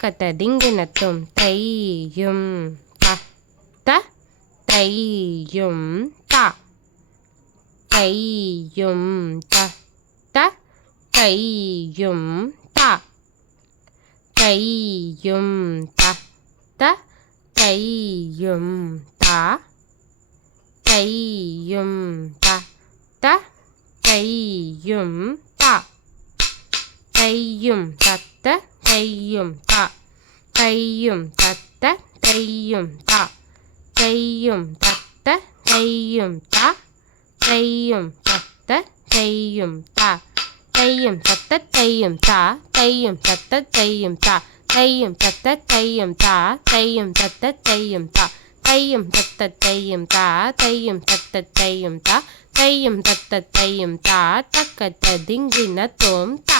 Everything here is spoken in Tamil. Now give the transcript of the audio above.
தக்கத்த திங்கினத்தும் தையும் த த தையும் த தையும் த த தையும் த தையும் த த தையும் த தையும் த த தையும் த தையும் தத்த தையும் த தையும் தத்த தையும் த தையும் தத்த தையும் த தையும் தத்த தையும் த தையும் தத்த தையும் த தையும் தத்த தையும் த தையும் தத்த தையும் த தையும் தத்த தையும் த தையும் தத்த தையும் த தையும் தத்த தையும் த தையும் தத்த தையும் த தக்கத்த திங்கினத்தும் த